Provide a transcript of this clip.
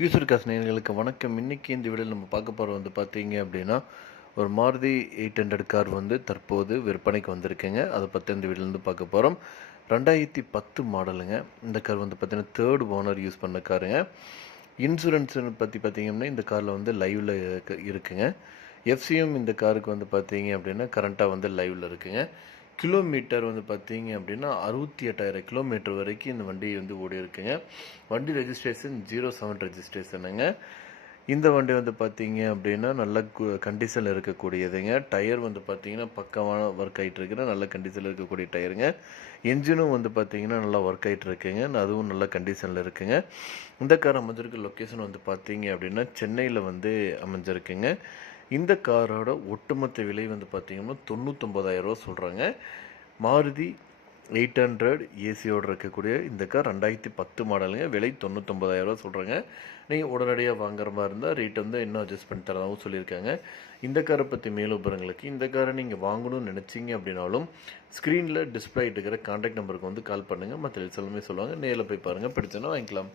User cos நேயர்களுக்கு வணக்கம். இன்னைக்கு இந்த வீடியோவில் நம்ம பார்க்க போகிற பார்த்தீங்க அப்படின்னா, ஒரு மாருதி 800 கார் தற்போது விற்பனைக்கு வந்திருக்குங்க. அதை பற்றி இந்த வீடியோலேருந்து பார்க்க போகிறோம். 2010 மாடலுங்க. இந்த கார் பார்த்தீங்கன்னா தேர்ட் ஓனர் யூஸ் பண்ண காருங்க. இன்சூரன்ஸ் பற்றி பார்த்தீங்கன்னா இந்த காரில் லைவில் இருக்குங்க. எஃப்சிஎம் இந்த காருக்கு பார்த்தீங்க அப்படின்னா கரண்ட்டாக லைவில் இருக்குங்க. கிலோமீட்டர் பார்த்தீங்க அப்படின்னா 68,000 கிலோமீட்டர் வரைக்கும் இந்த வண்டி ஓடி இருக்குங்க. வண்டி ரெஜிஸ்ட்ரேஷன் 07 ரெஜிஸ்ட்ரேஷனுங்க. இந்த வண்டி பார்த்தீங்க அப்படின்னா நல்ல கண்டிஷனில் இருக்கக்கூடியதுங்க. டயர் பார்த்தீங்கன்னா பக்கமான ஒர்க் ஆகிட்டு இருக்கிற நல்ல கண்டிஷனில் இருக்கக்கூடிய டயருங்க. என்ஜினும் பார்த்தீங்கன்னா நல்லா ஒர்க் ஆகிட்டு இருக்குங்க. அதுவும் நல்ல கண்டிஷனில் இருக்குங்க. இந்த கார் அமைஞ்சிருக்க லொக்கேஷன் பார்த்தீங்க அப்படின்னா சென்னையில் அமைஞ்சிருக்குங்க. இந்த காரோட ஒட்டுமொத்த விலை பார்த்தீங்கன்னா 99,000 சொல்கிறாங்க. மாருதி 800 ஏசியோடு இருக்கக்கூடிய இந்த கார் 2010 மாடலுங்க. விலை 99,000 சொல்கிறாங்க. நீங்கள் உடனடியாக வாங்குற மாதிரி இருந்தால் ரேட் இன்னும் அட்ஜஸ்ட் பண்ணி தரதாகவும் சொல்லியிருக்காங்க. இந்த காரை பற்றி மேலும் விவரங்களுக்கு இந்த காரை நீங்கள் வாங்கணும்னு நினச்சிங்க அப்படின்னாலும் ஸ்க்ரீனில் டிஸ்பிளே இருக்கிற கான்டாக்ட் நம்பருக்கு கால் பண்ணுங்கள். மற்ற எல்லாமே சொல்லுவாங்க. நேரில் போய் பாருங்கள், பிடிச்சோன்னா வாங்கிக்கலாம்.